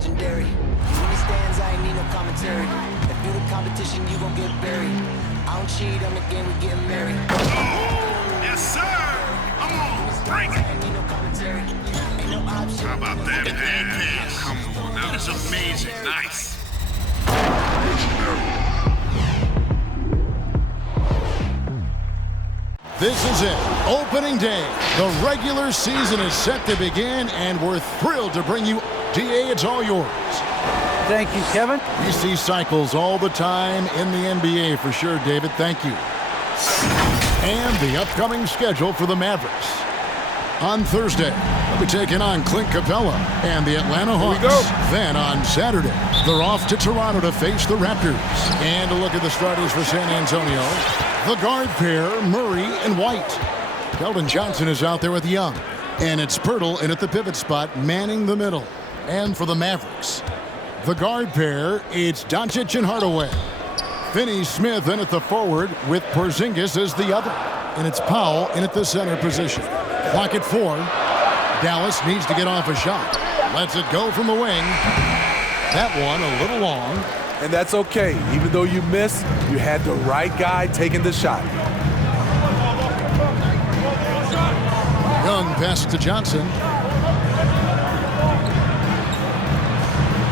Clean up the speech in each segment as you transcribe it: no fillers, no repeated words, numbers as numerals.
legendary. When he stands, I ain't need no commentary. If you the competition, you gon' get buried. I don't cheat on the game, we getting married. Oh, yes, sir. Come on, bring it. Ain't need no commentary. Ain't no option. How about that pass? Come on, that was amazing. Nice. This is it, opening day. The regular season is set to begin, and we're thrilled to bring you DA, it's all yours. Thank you, Kevin. We see cycles all the time in the NBA for sure, David. Thank you. And the upcoming schedule for the Mavericks. On Thursday, they'll be taking on Clint Capella and the Atlanta Hawks. Then on Saturday, they're off to Toronto to face the Raptors. And a look at the starters for San Antonio. The guard pair, Murray and White. Keldon Johnson is out there with Young. And it's Pirtle in at the pivot spot, manning the middle. And for the Mavericks, the guard pair, it's Doncic and Hardaway. Finney-Smith in at the forward with Porzingis as the other. And it's Powell in at the center position. Clock at 4. Dallas needs to get off a shot. Lets it go from the wing. That one a little long. And that's okay. Even though you missed, you had the right guy taking the shot. Young pass to Johnson.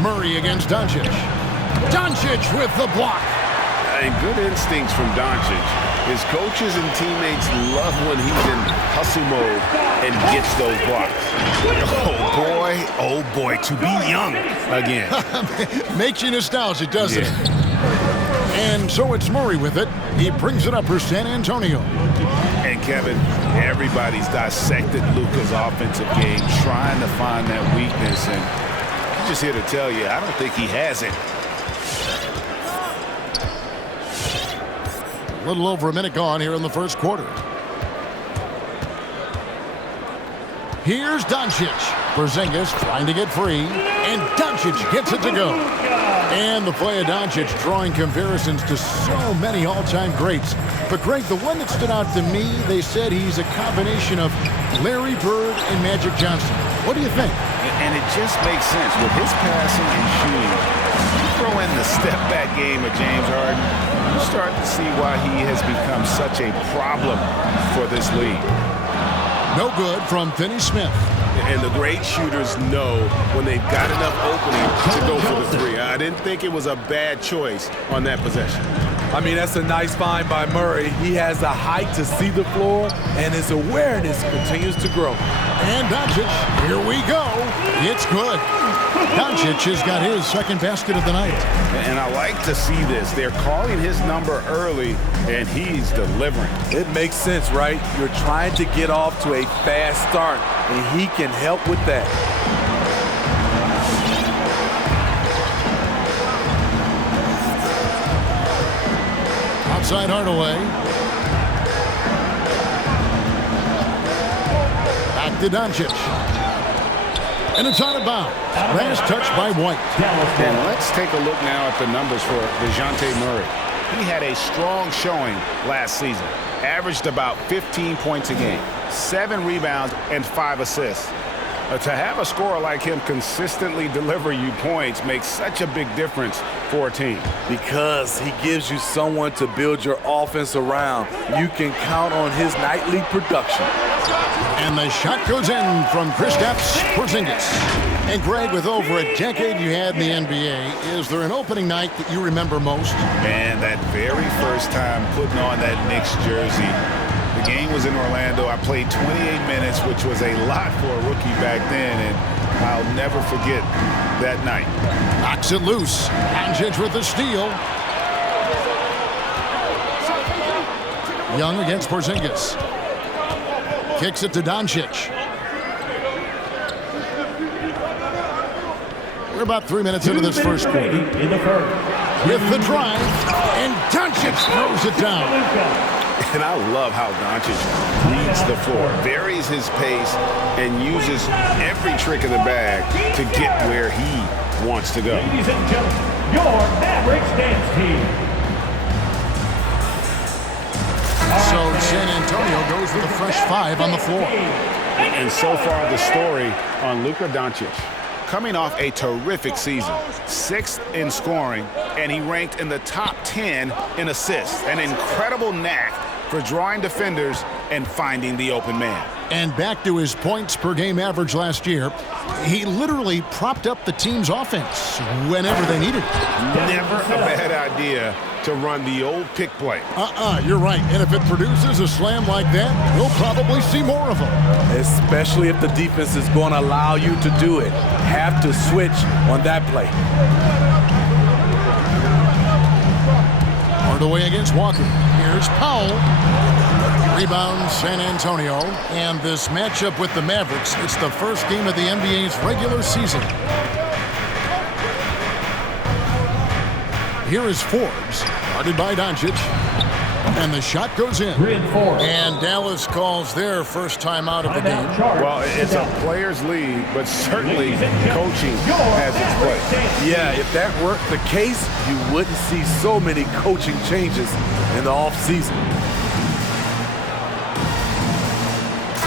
Murray against Doncic. Doncic with the block. And good instincts from Doncic. His coaches and teammates love when he's in hustle mode and gets those blocks. Oh boy, to be young again. Makes you nostalgic, doesn't it? And so it's Murray with it. He brings it up for San Antonio. And Kevin, everybody's dissected Luka's offensive game, trying to find that weakness. And I'm just here to tell you, I don't think he has it. A little over a minute gone here in the first quarter. Here's Doncic. Porzingis trying to get free. And Doncic gets it to go. And the play of Doncic drawing comparisons to so many all-time greats. But Greg, the one that stood out to me, they said he's a combination of Larry Bird and Magic Johnson. What do you think? And it just makes sense with his passing and shooting. You throw in the step-back game of James Harden, you start to see why he has become such a problem for this league. No good from Finney-Smith. And the great shooters know when they've got enough opening to go for the three. I didn't think it was a bad choice on that possession. I mean, that's a nice find by Murray. He has the height to see the floor, and his awareness continues to grow. And Doncic, here we go. It's good. Doncic has got his second basket of the night. And I like to see this. They're calling his number early, and he's delivering. It makes sense, right? You're trying to get off to a fast start, and he can help with that. Outside Hardaway. Back to Doncic. And it's out of bounds. Last touch by White. And let's take a look now at the numbers for DeJounte Murray. He had a strong showing last season. Averaged about 15 points a game, 7 rebounds, and 5 assists. To have a scorer like him consistently deliver you points makes such a big difference for a team. Because he gives you someone to build your offense around. You can count on his nightly production. And the shot goes in from Kristaps Porzingis. And Greg, with over a decade you had in the NBA, is there an opening night that you remember most? Man, that very first time putting on that Knicks jersey. The game was in Orlando. I played 28 minutes, which was a lot for a rookie back then, and I'll never forget that night. Knocks it loose. Doncic with the steal. Young against Porzingis. Kicks it to Doncic. We're about 3 minutes into this first quarter. With the drive, and Doncic throws it down. And I love how Doncic reads the floor, varies his pace, and uses every trick of the bag to get where he wants to go. Ladies and gentlemen, your Mavericks dance team. So San Antonio goes with a fresh 5 on the floor. And so far the story on Luka Doncic. coming off a terrific season. 6th in scoring, and he ranked in the top 10 in assists. An incredible knack for drawing defenders and finding the open man. And back to his points per game average last year, he literally propped up the team's offense whenever they needed it. Never a bad idea to run the old pick play. You're right. And if it produces a slam like that, we'll probably see more of them. Especially if the defense is going to allow you to do it. Have to switch on that play. Hardaway against Walker. Here's Powell. Rebound San Antonio. And this matchup with the Mavericks, it's the first game of the NBA's regular season. Here is Forbes, guarded by Doncic. And the shot goes in. And Dallas calls their first time out of the game. Well, it's a player's league, but certainly coaching has its place. Yeah, if that weren't the case, you wouldn't see so many coaching changes in the offseason.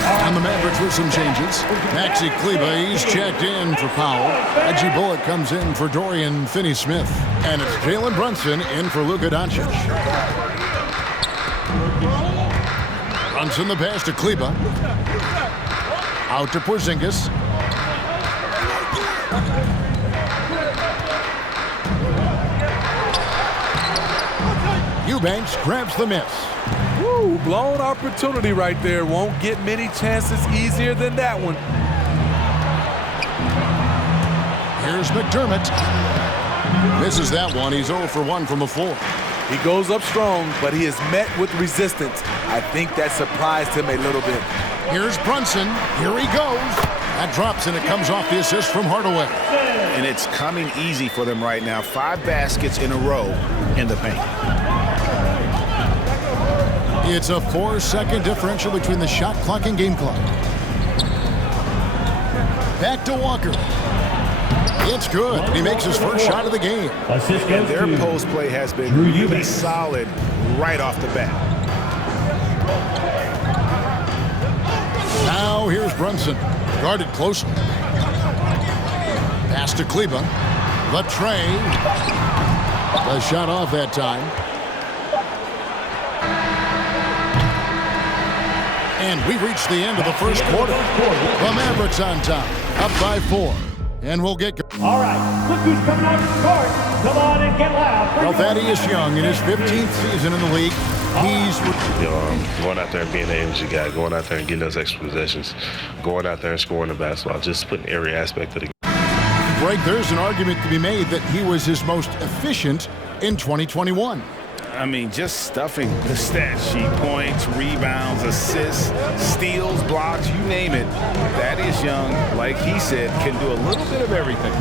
And the Mavericks with some changes. Maxi Kleber, he's checked in for Powell. Reggie Bullock comes in for Dorian Finney-Smith. And it's Jalen Brunson in for Luka Doncic. Brunson the pass to Kleber. Out to Porzingis. Eubanks grabs the miss. Woo, blown opportunity right there. Won't get many chances easier than that one. Here's McDermott. Misses that one. He's 0 for 1 from the floor. He goes up strong, but he is met with resistance. I think that surprised him a little bit. Here's Brunson. Here he goes. That drops, and it comes off the assist from Hardaway. And it's coming easy for them right now. 5 baskets in a row in the paint. It's a 4-second differential between the shot clock and game clock. Back to Walker. It's good. He makes his first shot of the game. And their post play has been really solid right off the bat. Now here's Brunson. Guarded closely. Pass to Kleber. The tray. The shot off that time. And we reached the end of the first quarter. The Mavericks on top, up by 4. And we'll get going. All right, look who's coming out of the court. Come on and get loud. Well, Thaddeus Young, in his 15th season in the league, he's going out there and being the energy guy, going out there and getting those extra possessions, going out there and scoring the basketball, just putting every aspect of the game. Greg, there's an argument to be made that he was his most efficient in 2021. I mean, just stuffing the stat sheet. Points, rebounds, assists, steals, blocks, you name it. Thaddeus Young, like he said, can do a little bit of everything.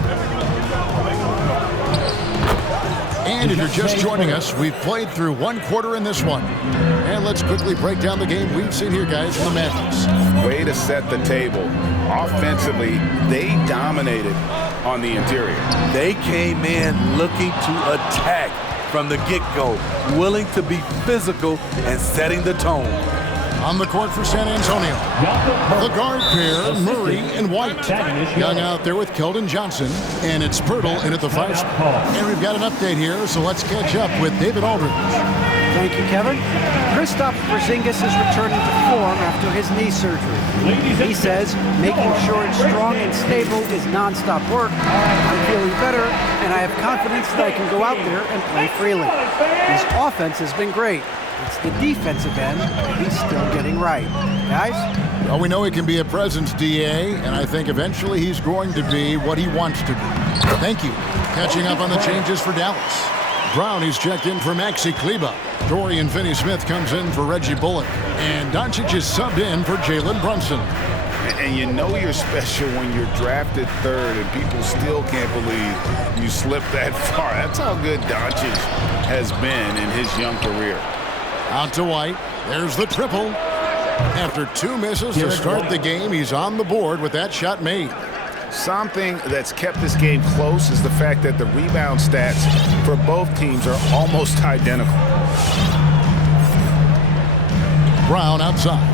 And if you're just joining us, we've played through 1 quarter in this one. And let's quickly break down the game we've seen here, guys, from the Mavericks. Way to set the table. Offensively, they dominated on the interior. They came in looking to attack from the get-go, willing to be physical and setting the tone. On the court for San Antonio, the guard pair, Murray and White. Young out there with Keldon Johnson, and it's Pirtle in at the 5 spot. And we've got an update here, so let's catch up with David Aldridge. Thank you, Kevin. Kristaps Porzingis is returning to form after his knee surgery. He says making sure it's strong and stable is nonstop work. I'm feeling better, and I have confidence that I can go out there and play freely. His offense has been great. It's the defensive end that he's still getting right. Guys? Well, we know he can be a presence, DA, and I think eventually he's going to be what he wants to be. Thank you. Catching up on the changes for Dallas. Brown, he's checked in for Maxi Kleber. Dorian Finney-Smith comes in for Reggie Bullock. And Doncic is subbed in for Jalen Brunson. And you know you're special when you're drafted 3rd and people still can't believe you slipped that far. That's how good Doncic has been in his young career. Out to White. There's the triple. After 2 misses to start the game, he's on the board with that shot made. Something that's kept this game close is the fact that the rebound stats for both teams are almost identical. Brown outside.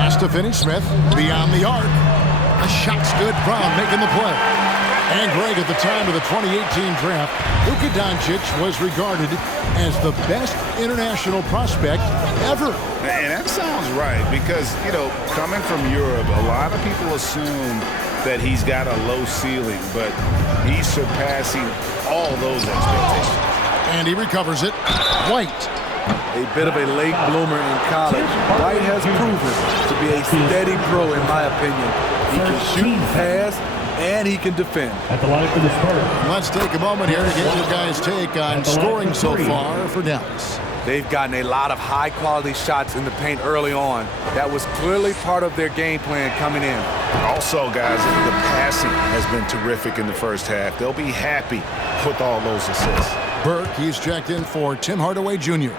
Pass to Finney-Smith. Beyond the arc. A shot's good. Brown making the play. And Greg, at the time of the 2018 draft, Luka Doncic was regarded as the best international prospect ever. And that sounds right because, you know, coming from Europe, a lot of people assume that he's got a low ceiling, but he's surpassing all those expectations. And he recovers it. White. A bit of a late bloomer in college, White has proven to be a steady pro, in my opinion. He can shoot, pass, and he can defend. At the line for the Spurs. Let's take a moment here to get your guys' take on scoring so far for Dallas. They've gotten a lot of high-quality shots in the paint early on. That was clearly part of their game plan coming in. Also, guys, the passing has been terrific in the first half. They'll be happy with all those assists. Burke, he's checked in for Tim Hardaway Jr.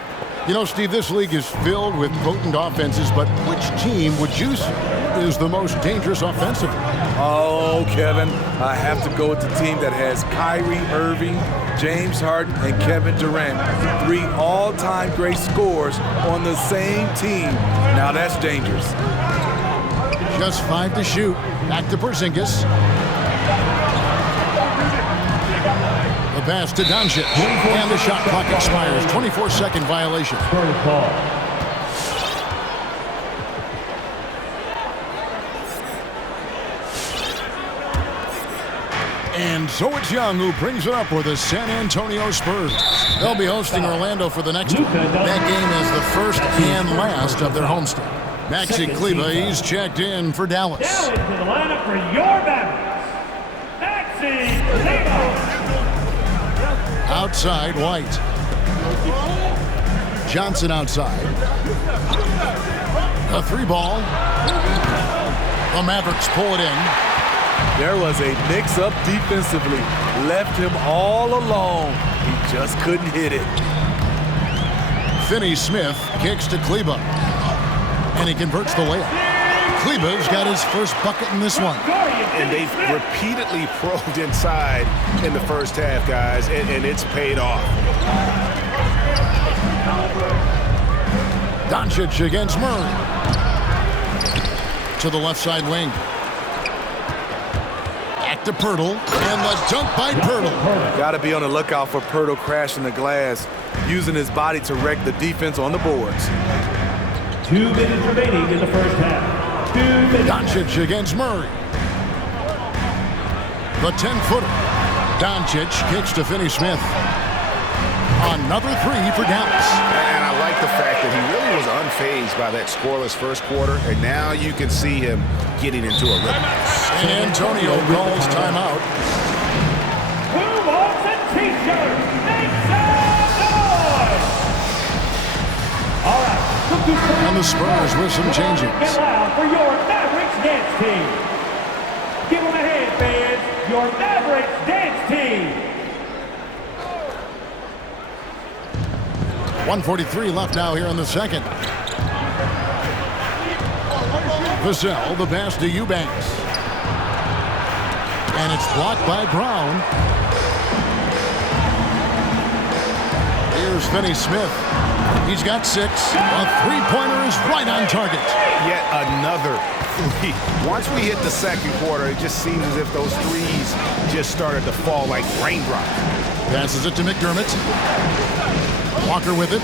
You know, Steve, this league is filled with potent offenses, but which team would you say is the most dangerous offensively? Oh, Kevin, I have to go with the team that has Kyrie Irving, James Harden, and Kevin Durant. 3 all-time great scorers on the same team. Now that's dangerous. Just 5 to shoot. Back to Porzingis. The pass to Doncic. And the shot clock expires. 24-second violation. And so it's Young who brings it up for the San Antonio Spurs. They'll be hosting Orlando for the next one. That game is the first and last of their homestand. Maxi Kleber, he's checked in for Dallas. Now into the lineup for your Mavericks, Maxi Kleber. Outside, White. Johnson outside. A 3-ball. The Mavericks pull it in. There was a mix-up defensively. Left him all alone. He just couldn't hit it. Finney-Smith kicks to Kleber. And he converts the layup. Kleber's got his first bucket in this one. And they've repeatedly probed inside in the first half, guys, and it's paid off. Doncic against Murray. To the left side wing. Back to Pirtle. And the dunk by Pirtle. Got to be on the lookout for Pirtle crashing the glass, using his body to wreck the defense on the boards. 2 minutes remaining in the first half. 2 minutes. Doncic against Murray. The 10-footer. Doncic kicks to Finney-Smith. Another 3 for Dallas. And I like the fact that he really was unfazed by that scoreless first quarter, and now you can see him getting into a rhythm. San Antonio calls timeout. Who wants a t-shirt? Make some noise! All right. And the Spurs with some changes. Get loud for your Mavericks dance team. Give them a hand, fans. Your Mavericks dance team. 1:43 left now here in the second. Vassell, the pass to Eubanks. And it's blocked by Brown. Here's Finney-Smith. He's got 6. A 3-pointer is right on target. Yet another 3. Once we hit the second quarter, it just seems as if those threes just started to fall like raindrops. Passes it to McDermott. Walker with it.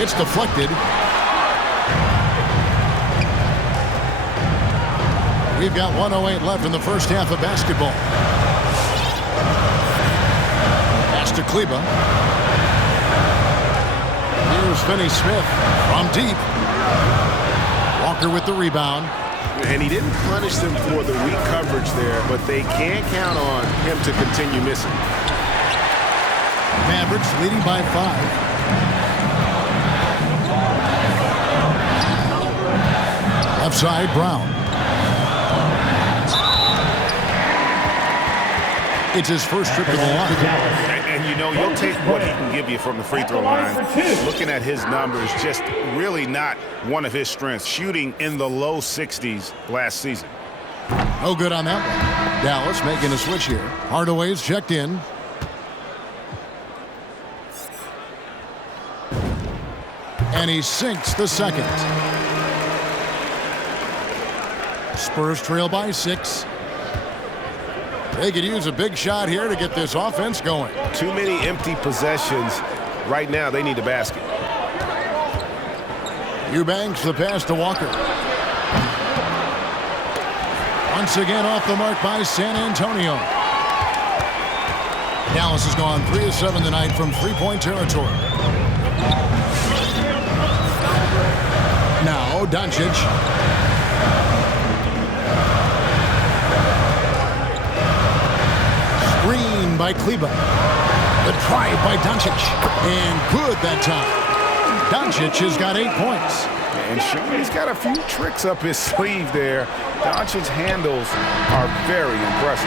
It's deflected. We've got 1:08 left in the first half of basketball. Pass to Kleber. Here's Finney-Smith from deep. Walker with the rebound. And he didn't punish them for the weak coverage there, but they can't count on him to continue missing. Mavericks leading by 5. Left side, Brown. It's his first trip to the line. And you know, you'll take what he can give you from the free throw line. Looking at his numbers, just really not one of his strengths. Shooting in the low 60s last season. No good on that one. Dallas making a switch here. Hardaway's checked in. And he sinks the second. Spurs trail by 6. They could use a big shot here to get this offense going. Too many empty possessions. Right now, they need a basket. Eubanks the pass to Walker. Once again off the mark by San Antonio. Dallas has gone 3 of 7 tonight from three-point territory. Now Doncic. Screen by Kleba. The drive by Doncic. And good that time. Doncic has got 8 points. And sure, he's got a few tricks up his sleeve there. Doncic's handles are very impressive.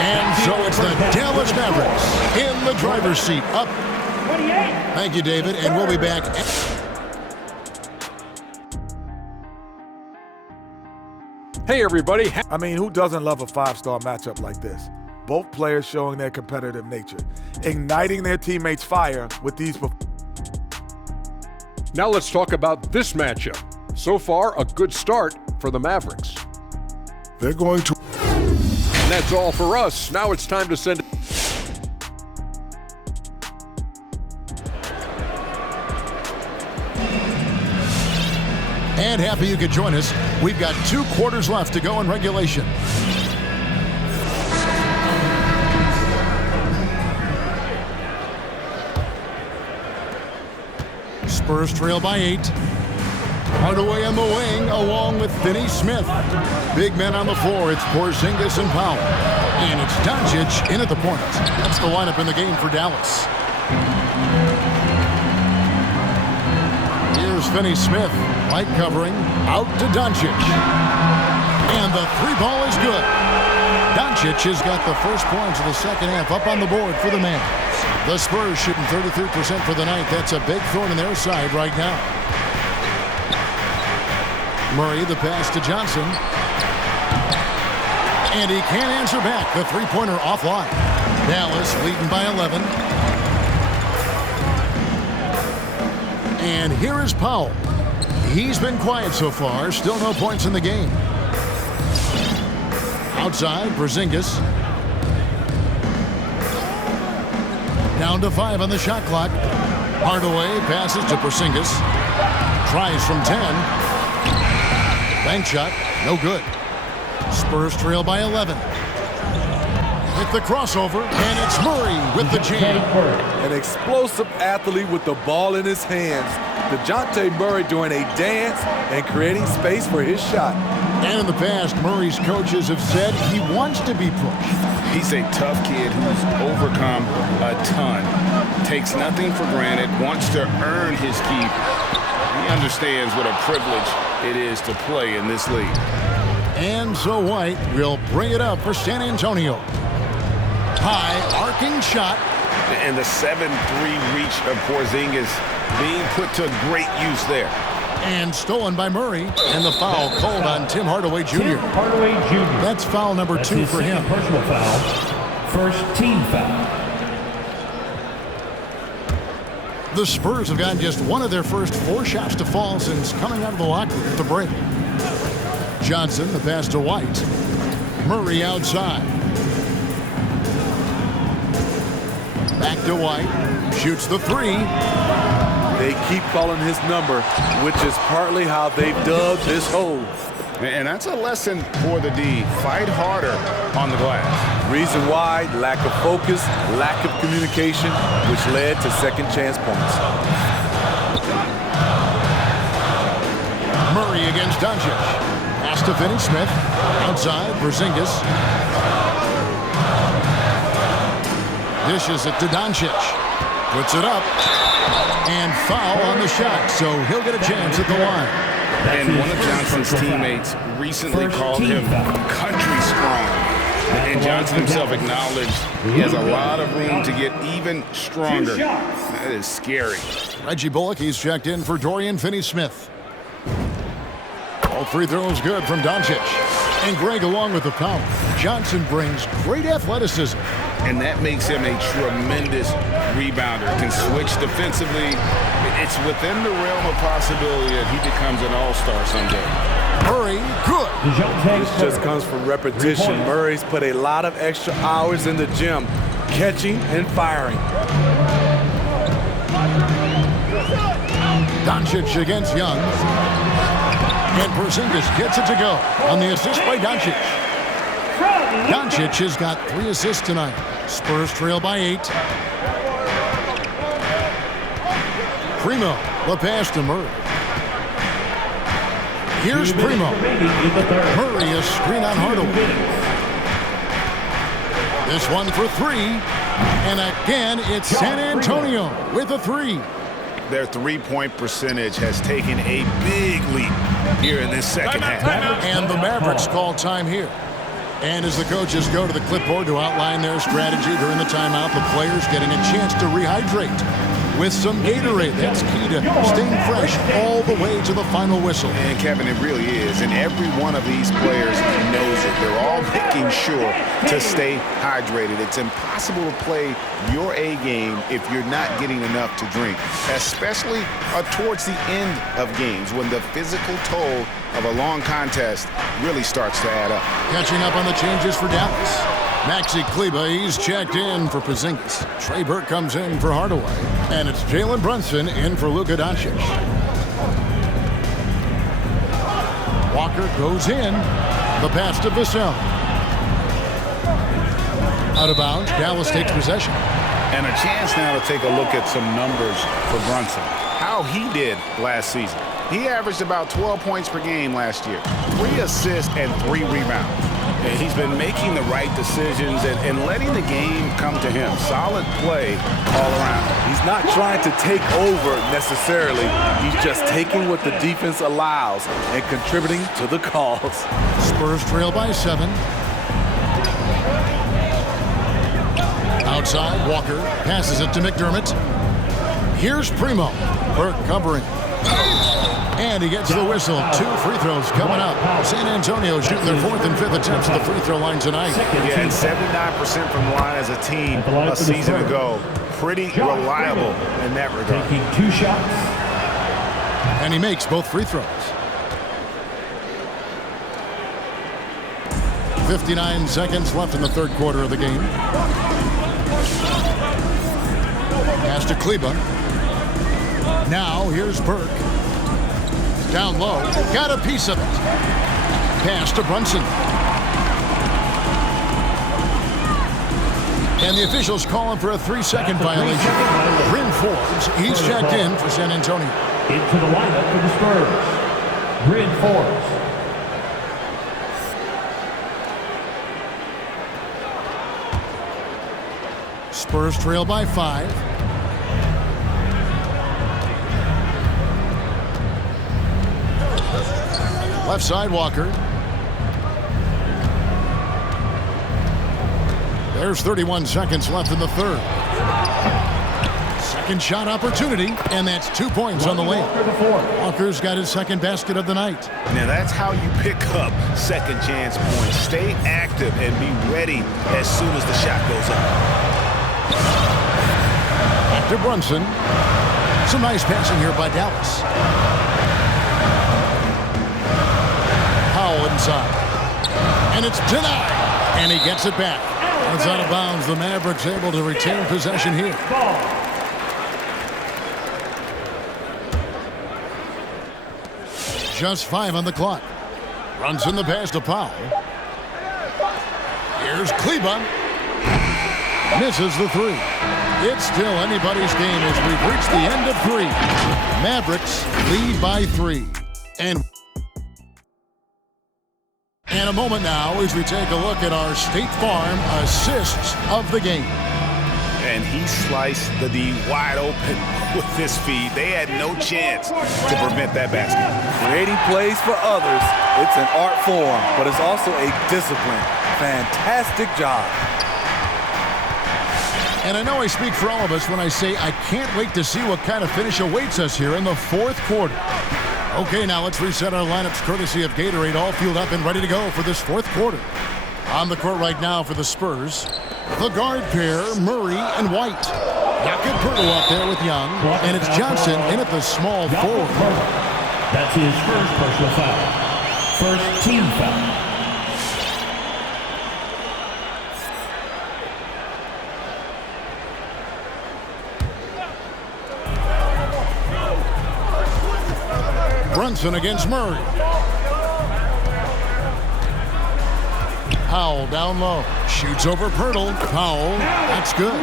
And so it's the Dallas Mavericks in the driver's seat. Up. 28. Thank you, David, and we'll be back. Hey, everybody. I mean, who doesn't love a five-star matchup like this? Both players showing their competitive nature, igniting their teammates' fire with these. Now let's talk about this matchup. So far, a good start for the Mavericks. They're going to. And that's all for us. Now it's time to send. And happy you could join us. We've got 2 quarters left to go in regulation. Spurs trail by 8. Hardaway on the wing along with Finney Smith. Big men on the floor. It's Porzingis and Powell. And it's Doncic in at the point. That's the lineup in the game for Dallas. Here's Finney Smith. Light covering. Out to Doncic. And the 3-ball is good. Doncic has got the first points of the second half up on the board for the man. The Spurs shooting 33% for the night. That's a big thorn in their side right now. Murray, the pass to Johnson. And he can't answer back. The three-pointer offline. Dallas leading by 11. And here is Powell. He's been quiet so far. Still no points in the game. Outside, Porzingis. Down to 5 on the shot clock. Hardaway passes to Porzingis. Tries from 10. Bank shot, no good. Spurs trail by 11. With the crossover, and it's Murray with the jam. An explosive athlete with the ball in his hands. DeJounte Murray doing a dance and creating space for his shot. And in the past, Murray's coaches have said he wants to be pushed. He's a tough kid who's overcome a ton. Takes nothing for granted, wants to earn his keep. He understands what a privilege it is to play in this league. And so White will bring it up for San Antonio. High arcing shot. And the 7-3 reach of Porzingis being put to great use there. And stolen by Murray. And the foul called on Tim Hardaway Jr. Tim Hardaway Jr. That's foul number 2 for him. Personal foul. First team foul. The Spurs have gotten just one of their first 4 shots to fall since coming out of the locker room at the break. Johnson, the pass to White. Murray outside. Back to White. Shoots the 3. They keep calling his number, which is partly how they've dug this hole. And that's a lesson for the D. Fight harder on the glass. Reason why, lack of focus, lack of communication, which led to second chance points. Murray against Doncic. Pass to Finney Smith. Outside, Porzingis. Dishes it to Doncic. Puts it up. And foul on the shot, so he'll get a chance at the line. And one of Johnson's teammates recently called him country strong. And Johnson himself acknowledged he has a lot of room to get even stronger. That is scary. Reggie Bullock, he's checked in for Dorian Finney-Smith. All free throws good from Doncic. And Greg, along with the power, Johnson brings great athleticism. And that makes him a tremendous rebounder. Can switch defensively. It's within the realm of possibility that he becomes an all-star someday. Murray, good. This just comes from repetition. Murray's put a lot of extra hours in the gym, catching and firing. Doncic against Young. And Porzingis gets it to go on the assist by Doncic. Doncic has got 3 assists tonight. Spurs trail by 8. Primo, the pass to Murray. Here's Primo. Murray, a screen on Hardaway. This one for 3. And again, it's San Antonio with a 3. Their three-point percentage has taken a big leap here in this second half. And the Mavericks call time here. And as the coaches go to the clipboard to outline their strategy during the timeout, the players getting a chance to rehydrate with some Gatorade. That's key to staying fresh all the way to the final whistle. And Kevin, it really is. And every one of these players knows it. They're all making sure to stay hydrated. It's impossible to play your A game if you're not getting enough to drink, especially towards the end of games when the physical toll of a long contest really starts to add up. Catching up on the changes for Dallas. Maxi Kleber, he's checked in for Porzingis. Trey Burke comes in for Hardaway. And it's Jalen Brunson in for Luka Doncic. Walker goes in. The pass to Vassell. Out of bounds, Dallas takes possession. And a chance now to take a look at some numbers for Brunson. How he did last season. He averaged about 12 points per game last year. 3 assists and 3 rebounds. And he's been making the right decisions and letting the game come to him. Solid play all around. He's not trying to take over necessarily. He's just taking what the defense allows and contributing to the cause. Spurs trail by 7. Outside, Walker passes it to McDermott. Here's Primo. Burke covering. And he gets the whistle. 2 free throws coming up. San Antonio shooting their 4th and 5th attempts at the free throw line tonight. Yeah, and 79% from the line as a team a season ago. Pretty reliable in that regard. Taking 2 shots. And he makes both free throws. 59 seconds left in the 3rd quarter of the game. Pass to Kleber. Now here's Burke. Down low. Got a piece of it. Pass to Brunson. And the officials calling for a 3-second violation. Bryn Forbes, he's checked in for San Antonio. Into the lineup for the Spurs, Bryn Forbes. Spurs trail by 5. Left side, Walker. There's 31 seconds left in the 3rd. Second shot opportunity, and that's 2 points on the lane. Walker's got his 2nd basket of the night. Now that's how you pick up second chance points. Stay active and be ready as soon as the shot goes up. To Brunson. Some nice passing here by Dallas. Powell inside. And it's denied. And he gets it back. It's out of bounds. The Mavericks able to retain possession here. Just 5 on the clock. Brunson the pass to Powell. Here's Kleber. Misses the 3. It's still anybody's game as we've reached the end of 3. Mavericks lead by 3. And a moment now as we take a look at our State Farm assists of the game. And he sliced the D wide open with this feed. They had no chance to prevent that basket. Creating plays for others, it's an art form, but it's also a discipline. Fantastic job. And I know I speak for all of us when I say I can't wait to see what kind of finish awaits us here in the 4th quarter. Okay, now let's reset our lineups courtesy of Gatorade, all fueled up and ready to go for this fourth quarter. On the court right now for the Spurs, the guard pair, Murray and White. Jakob Poeltl up there with Young, and it's Johnson in at the small forward. That's his first personal foul. First team foul. Brunson against Murray. Powell down low. Shoots over Poeltl. Powell, that's good.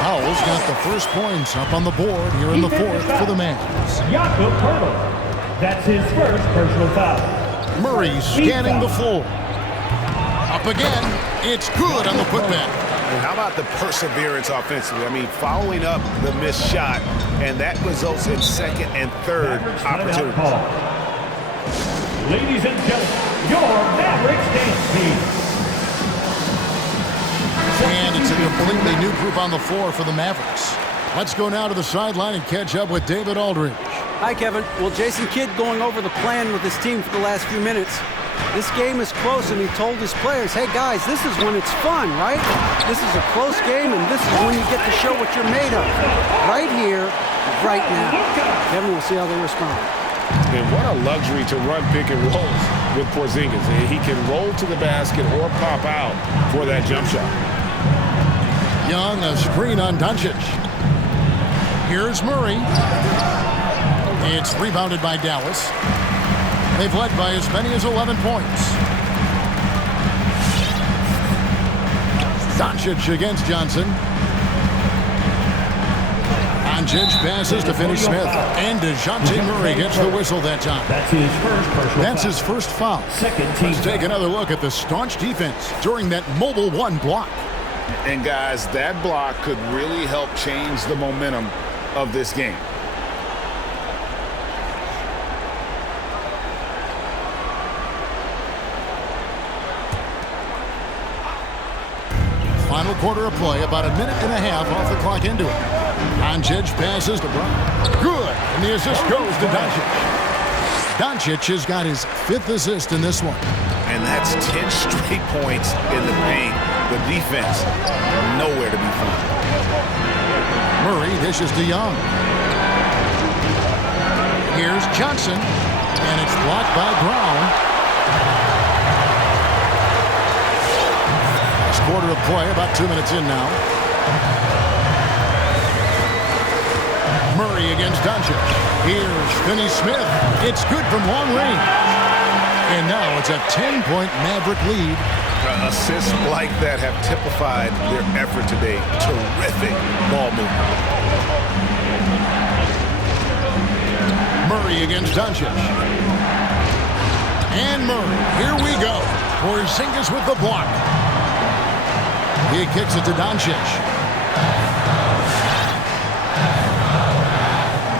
Powell's got the first points up on the board here in the fourth for the Mavs. Jakob Poeltl. That's his first personal foul. Murray scanning the floor. Up again. It's good on the putback. And how about the perseverance offensively? I mean, following up the missed shot, and that results in second and third opportunities. Ladies and gentlemen, your Mavericks dance team. And it's a completely new group on the floor for the Mavericks. Let's go now to the sideline and catch up with David Aldridge. Hi, Kevin. Well, Jason Kidd going over the plan with his team for the last few minutes. This game is close, and he told his players, hey, guys, this is when it's fun, right? This is a close game, and this is when you get to show what you're made of. Right here, right now. Kevin, we'll see how they respond. And what a luxury to run pick and rolls with Porzingis. He can roll to the basket or pop out for that jump shot. Young, a screen on Doncic. Here's Murray. It's rebounded by Dallas. They've led by as many as 11 points. Doncic against Johnson. Doncic passes to Finney-Smith. And DeJounte Murray gets the whistle that time. That's his first personal That's foul. his first foul. Second team. Let's take another look at the staunch defense during that mobile one block. And guys, that block could really help change the momentum of this game. Final quarter of play, about a minute and a half off the clock into it. Doncic passes to Brown. Good, and the assist goes to Doncic. Doncic has got his fifth assist in this one. And that's 10 straight points in the paint. The defense, nowhere to be found. Murray dishes to Young. Here's Johnson, and it's blocked by Brown. Quarter of play, about 2 minutes in now. Murray against Doncic. Here's Finney-Smith. It's good from long range. And now it's a 10-point Maverick lead. Assists like that have typified their effort today. Terrific ball movement. Murray against Doncic. And Murray. Here we go. Porzingis with the block. He kicks it to Doncic.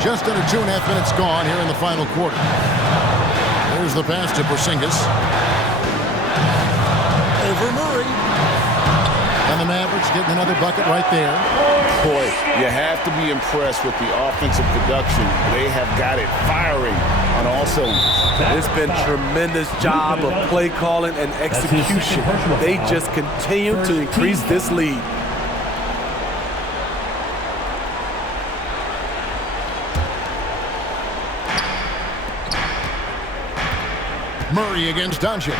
Just under 2.5 minutes gone here in the final quarter. There's the pass to Porzingis. Over Murray. And the Mavericks getting another bucket right there. Boy, you have to be impressed with the offensive production. They have got it firing on all cylinders. It's been a tremendous job of play calling and execution. They just continue to increase this lead. Murray against Doncic.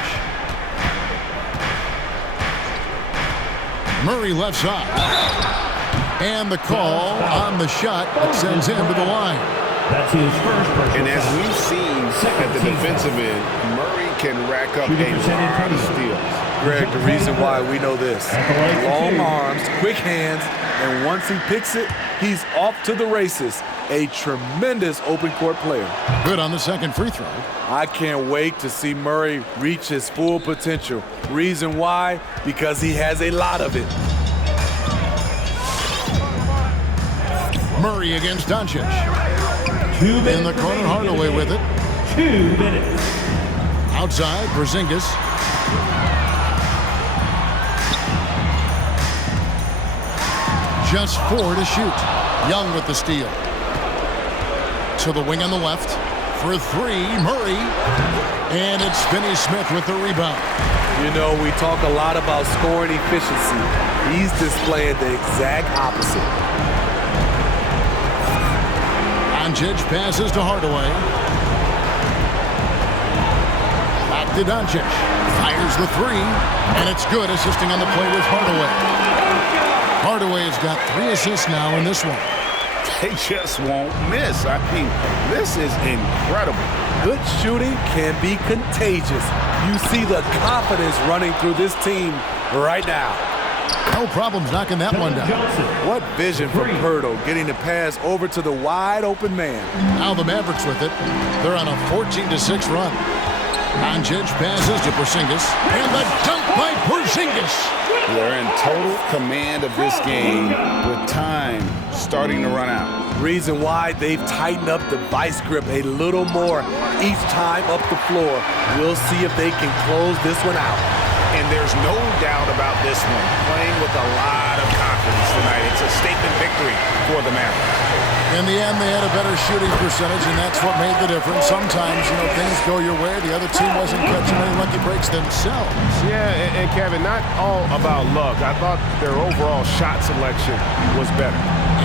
Murray left side. And the call on the shot that sends him to the line. That's his first personal And as foul. we've seen at the defensive end, Murray can rack up a lot of steals. Greg, the reason why we know this. Long arms, quick hands, and once he picks it, he's off to the races. A tremendous open court player. Good on the second free throw. I can't wait to see Murray reach his full potential. Reason why? Because he has a lot of it. Murray against Doncic. 2 minutes In the corner, Hardaway with it. 2 minutes. Outside, Porzingis. Just 4 to shoot. Young with the steal. To the wing on the left. for three, Murray. And it's Finney-Smith with the rebound. You know, we talk a lot about scoring efficiency. He's displaying the exact opposite. Doncic passes to Hardaway. Back to Doncic. Fires the three, and it's good, assisting on the play with Hardaway. Hardaway has got 3 assists now in this one. They just won't miss. I mean, this is incredible. Good shooting can be contagious. You see the confidence running through this team right now. No problems knocking that one down. What vision from Pirtle, getting the pass over to the wide open man. Now the Mavericks with it. They're on a 14-6 run. Doncic passes to Porzingis, and the dunk by Porzingis. They're in total command of this game with time starting to run out. Reason why they've tightened up the vice grip a little more each time up the floor. We'll see if they can close this one out. And there's no doubt about this one. Playing with a lot of confidence tonight. It's a statement victory for the Mavericks. In the end, they had a better shooting percentage, and that's what made the difference. Sometimes, things go your way. The other team wasn't catching any lucky breaks themselves. Yeah, and Kevin, not all about luck. I thought their overall shot selection was better.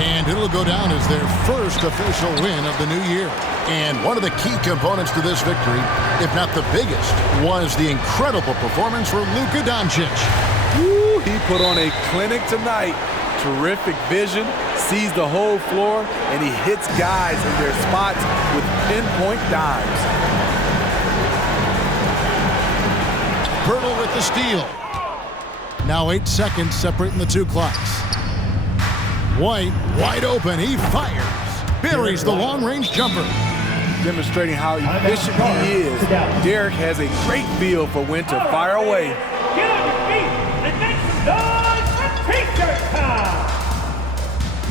And it'll go down as their first official win of the new year. And one of the key components to this victory, if not the biggest, was the incredible performance for Luka Doncic. Woo, he put on a clinic tonight. Terrific vision, sees the whole floor, and he hits guys in their spots with pinpoint dimes. Pirtle with the steal. Now 8 seconds separating the two clocks. White, wide open, he fires. Buries the long-range jumper. Demonstrating how efficient he is, Derek has a great feel for when to fire away. Get on your feet and make some noise for T-shirt time!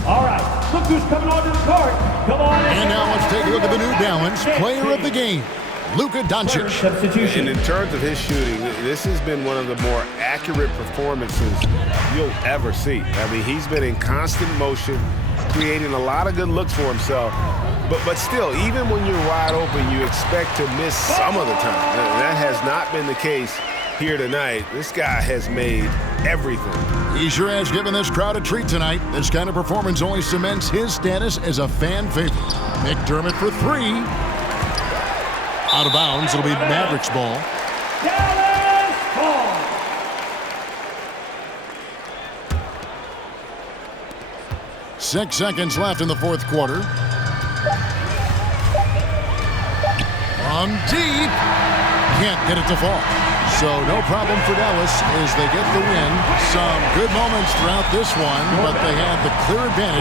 All right, look who's coming onto the court. Come on in. And now let's take a look at the New Balance player of the game, Luka Doncic. And in terms of his shooting, this has been one of the more accurate performances you'll ever see. I mean, he's been in constant motion, creating a lot of good looks for himself. But still, even when you're wide open, you expect to miss some of the time. That has not been the case here tonight. This guy has made everything. He sure has given this crowd a treat tonight. This kind of performance only cements his status as a fan favorite. McDermott for three. Out of bounds, it'll be Mavericks ball. Dallas ball. 6 seconds left in the fourth quarter. From deep. Can't get it to fall. So no problem for Dallas as they get the win. Some good moments throughout this one, but they have the clear advantage.